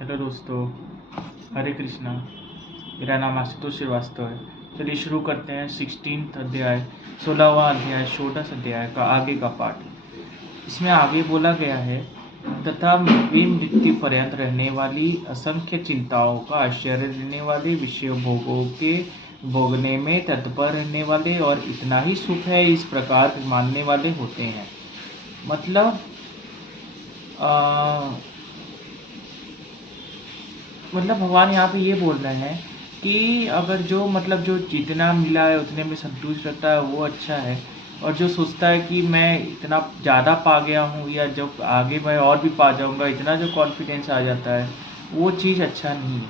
Hello दोस्तों, हरे कृष्णा। मेरा नाम आशुतोष श्रीवास्तव है। चलिए शुरू करते हैं 16th अध्याय 16वां अध्याय षोडश अध्याय का आगे का पाठ। इसमें आगे बोला गया है, तथा मृत्यु पर्यंत रहने वाली असंख्य चिंताओं का आश्चर्य देने वाले विषय भोगों के भोगने में तत्पर रहने वाले और इतना ही सुख है इस प्रकार मानने वाले होते हैं। मतलब भगवान यहाँ पे ये बोल रहे हैं कि अगर जो जितना मिला है उतने में संतुष्ट रहता है वो अच्छा है, और जो सोचता है कि मैं इतना ज़्यादा पा गया हूँ या जब आगे मैं और भी पा जाऊँगा, इतना जो कॉन्फिडेंस आ जाता है वो चीज़ अच्छा नहीं है।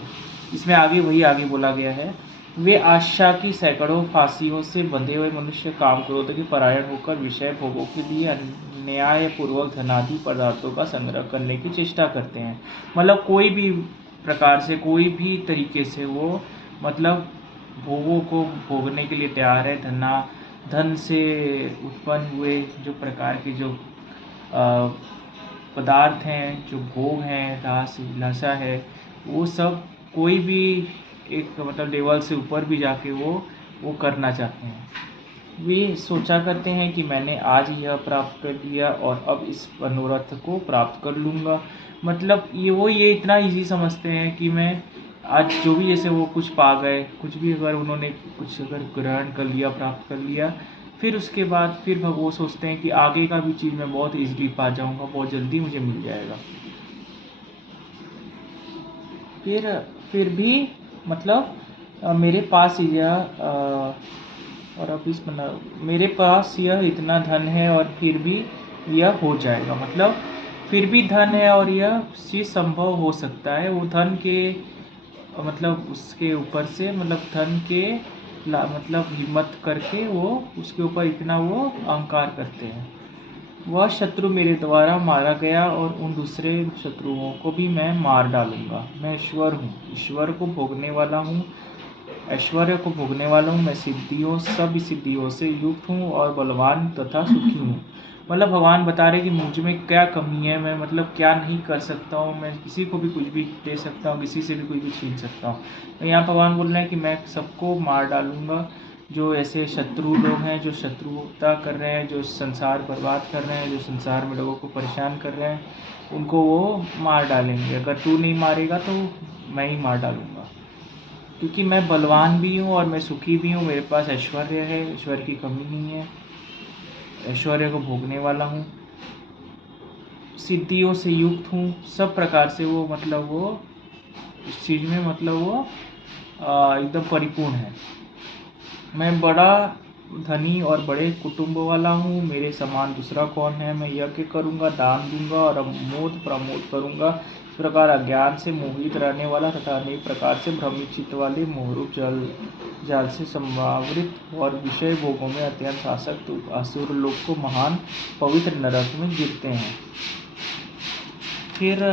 इसमें आगे बोला गया है, वे आशा की सैकड़ों फांसियों से बंधे हुए मनुष्य काम क्रोध के परायण होकर विषय भोगों के लिए अन्यायपूर्वक धनादि पदार्थों का संग्रह करने की चेष्टा करते हैं। मतलब कोई भी प्रकार से, कोई भी तरीके से वो भोगों को भोगने के लिए तैयार है। धन से उत्पन्न हुए जो प्रकार के जो पदार्थ हैं, जो भोग हैं, रास लाशा है, वो सब कोई भी एक लेवल से ऊपर भी जाके वो करना चाहते हैं। वे सोचा करते हैं कि मैंने आज यह प्राप्त कर लिया और अब इस मनोरथ को प्राप्त कर लूँगा। ये इतना इजी समझते हैं कि मैं आज जो भी, जैसे वो कुछ पा गए, कुछ भी अगर उन्होंने कुछ अगर ग्रहण कर लिया, प्राप्त कर लिया, फिर उसके बाद फिर वो सोचते हैं कि आगे का भी चीज़ मैं बहुत ईजिली पा जाऊँगा, बहुत जल्दी मुझे मिल जाएगा। फिर भी मेरे पास यह और अब इस मेरे पास यह इतना धन है और फिर भी यह हो जाएगा। फिर भी धन है और यह चीज़ संभव हो सकता है। वो धन के उसके ऊपर से धन के हिम्मत करके वो उसके ऊपर इतना वो अहंकार करते हैं। वह शत्रु मेरे द्वारा मारा गया और उन दूसरे शत्रुओं को भी मैं मार डालूंगा। मैं ईश्वर हूँ, ईश्वर को भोगने वाला हूँ, ऐश्वर्य को भोगने वाला हूँ। मैं सब सिद्धियों से युक्त हूँ और बलवान तथा सुखी हूँ। भगवान बता रहे कि मुझ में क्या कमी है, मैं क्या नहीं कर सकता हूँ। मैं किसी को भी कुछ भी दे सकता हूँ, किसी से भी कुछ भी छीन सकता हूँ। तो यहाँ भगवान बोल रहे हैं कि मैं सबको मार डालूंगा। जो ऐसे शत्रु लोग हैं, जो शत्रुता कर रहे हैं, जो संसार बर्बाद कर रहे हैं, जो संसार में लोगों को परेशान कर रहे हैं, उनको वो मार डालेंगे। अगर तू नहीं मारेगा तो मैं ही मार डालूंगा, क्योंकि मैं बलवान भी हूँ और मैं सुखी भी हूँ। मेरे पास ऐश्वर्य है, ऐश्वर्य की कमी नहीं है, ऐश्वर्य को भोगने वाला हूँ, सिद्धियों से युक्त हूँ, सब प्रकार से वो वो इस चीज़ में वो एकदम परिपूर्ण है। मैं बड़ा धनी और बड़े कुटुंब वाला हूँ, मेरे समान दूसरा कौन है। मैं यज्ञ करूँगा, दान दूंगा और अमोद प्रमोद करूँगा। इस प्रकार अज्ञान से मोहित रहने वाला तथा अनेक प्रकार से भ्रमित चित्त वाले मोहरूप जाल से संवावृत और विषय भोगों में अत्यंत आसक्त असुर लोग को महान पवित्र नरक में गिरते हैं। फिर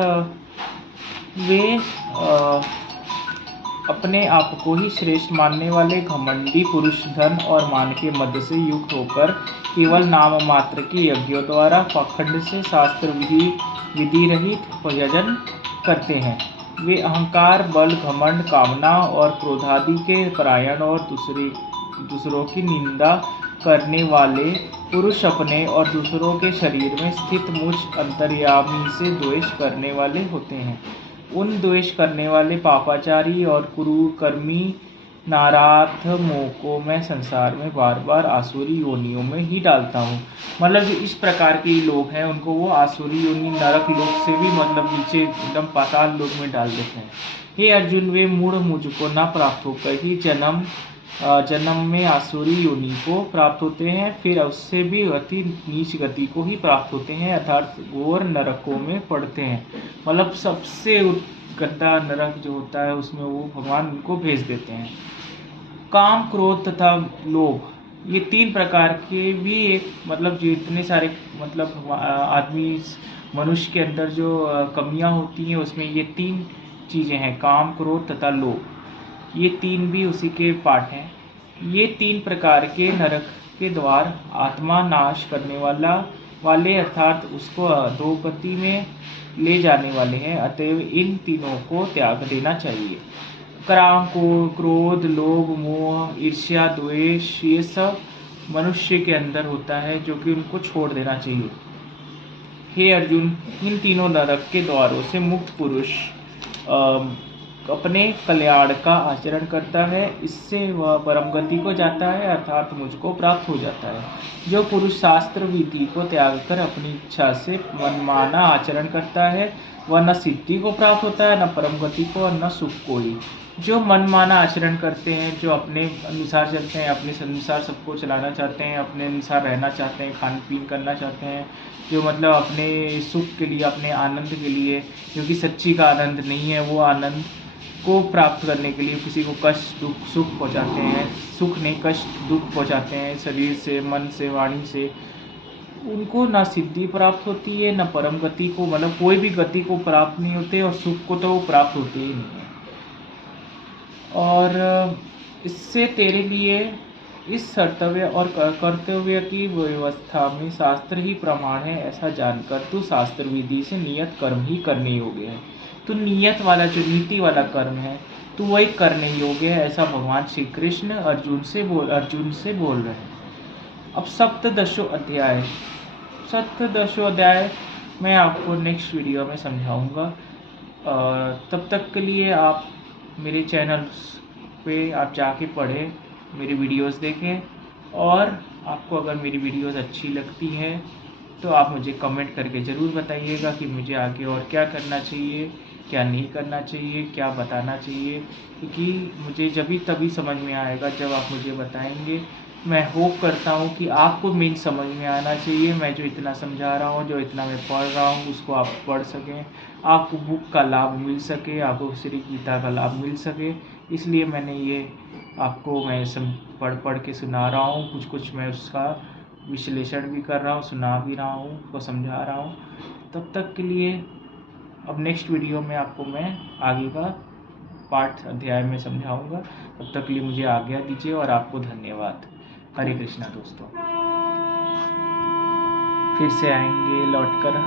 वे अपने आप को ही श्रेष्ठ मानने वाले घमंडी पुरुष धन और मान के मध्य से युक्त होकर केवल नाम मात्र के यज्ञों द्वारा पाखंड से शास्त्र विधि रहित यजन करते हैं। वे अहंकार, बल, घमंड, कामना और क्रोधादि के परायण और दूसरों की निंदा करने वाले पुरुष अपने और दूसरों के शरीर में स्थित मुझ अंतर्यामी से द्वेष करने वाले होते हैं। उन द्वेष करने वाले पापाचारी और कुरुकर्मी नाराथ मोह को मैं संसार में बार बार आसुरी योनियों में ही डालता हूँ। जो इस प्रकार के लोग हैं उनको वो आसुरी योनि, नरक लोक से भी नीचे एकदम पाताल लोक में डाल देते हैं। हे अर्जुन, वे मूढ़ मुझको न प्राप्त होकर ही जन्म में आसुरी योनि को प्राप्त होते हैं, फिर उससे भी अति नीच गति को ही प्राप्त होते हैं, अर्थात घोर नरकों में पड़ते हैं। सबसे गंदा नरक जो होता है उसमें वो भगवान उनको भेज देते हैं। काम, क्रोध तथा लोभ, ये तीन प्रकार के भी एक जो इतने सारे आदमी मनुष्य के अंदर जो कमियां होती हैं उसमें ये तीन चीज़ें हैं, काम, क्रोध तथा लोभ। ये तीन भी उसी के पार्ट हैं। ये तीन प्रकार के नरक के द्वार आत्मा नाश करने वाला वाले अर्थात उसको अधोगति में ले जाने वाले हैं। अतएव इन तीनों को त्याग देना चाहिए। काम, क्रोध, लोभ, मोह, ईर्ष्या, द्वेष, ये सब मनुष्य के अंदर होता है, जो कि उनको छोड़ देना चाहिए। हे अर्जुन, इन तीनों नरक के द्वारों से मुक्त पुरुष अपने कल्याण का आचरण करता है, इससे वह परम गति को जाता है अर्थात मुझको प्राप्त हो जाता है। जो पुरुष शास्त्र विधि को त्याग कर अपनी इच्छा से मनमाना आचरण करता है, वह न सिद्धि को प्राप्त होता है, न परम गति को और न सुख को ही। जो मनमाना आचरण करते हैं, जो अपने अनुसार चलते हैं, अपने अनुसार सबको चलाना चाहते हैं, अपने अनुसार रहना चाहते हैं, खान पीन करना चाहते हैं, जो मतलब अपने सुख के लिए, अपने आनंद के लिए, क्योंकि सच्ची का आनंद नहीं है, वो आनंद को प्राप्त करने के लिए किसी को कष्ट, दुख, सुख पहुंचाते हैं। सुख नहीं, कष्ट, दुख पहुंचाते हैं शरीर से, मन से, वाणी से। उनको ना सिद्धि प्राप्त होती है, ना परम गति को, मतलब कोई भी गति को प्राप्त नहीं होते, और सुख को तो प्राप्त होते ही नहीं है। और इससे तेरे लिए इस कर्तव्य और कर्तव्य की व्यवस्था में शास्त्र ही प्रमाण है, ऐसा जानकर तू शास्त्र विधि से नियत कर्म ही करने योग्य है। तो नियत वाला, जो नीति वाला कर्म है, तो वही करने योग्य है, ऐसा भगवान श्री कृष्ण अर्जुन से बोल रहे हैं। अब सप्तदशो अध्याय मैं आपको नेक्स्ट वीडियो में समझाऊंगा। तब तक के लिए आप मेरे चैनल पे आप जाके पढ़ें, मेरी वीडियोस देखें, और आपको अगर मेरी वीडियोस अच्छी लगती हैं तो आप मुझे कमेंट करके ज़रूर बताइएगा कि मुझे आगे और क्या करना चाहिए, क्या नहीं करना चाहिए, क्या बताना चाहिए, क्योंकि मुझे तभी समझ में आएगा जब आप मुझे बताएंगे। मैं होप करता हूँ कि आपको मेन समझ में आना चाहिए। मैं जो इतना समझा रहा हूँ, जो इतना मैं पढ़ रहा हूँ, उसको आप पढ़ सकें, आपको बुक का लाभ मिल सके, आपको श्री गीता का लाभ मिल सके। इसलिए मैंने ये आपको पढ़ के सुना रहा हूँ। कुछ मैं उसका विश्लेषण भी कर रहा हूँ, सुना भी रहा हूँ, उसको समझा रहा हूँ। तब तक के लिए अब नेक्स्ट वीडियो में आपको मैं आगे का पाठ अध्याय में समझाऊंगा। तब तक के लिए मुझे आज्ञा दीजिए और आपको धन्यवाद। हरे कृष्णा दोस्तों, फिर से आएंगे लौट कर।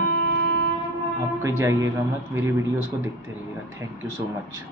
आप कहीं जाइएगा मत, मेरी वीडियोस को देखते रहिएगा। Thank you so much.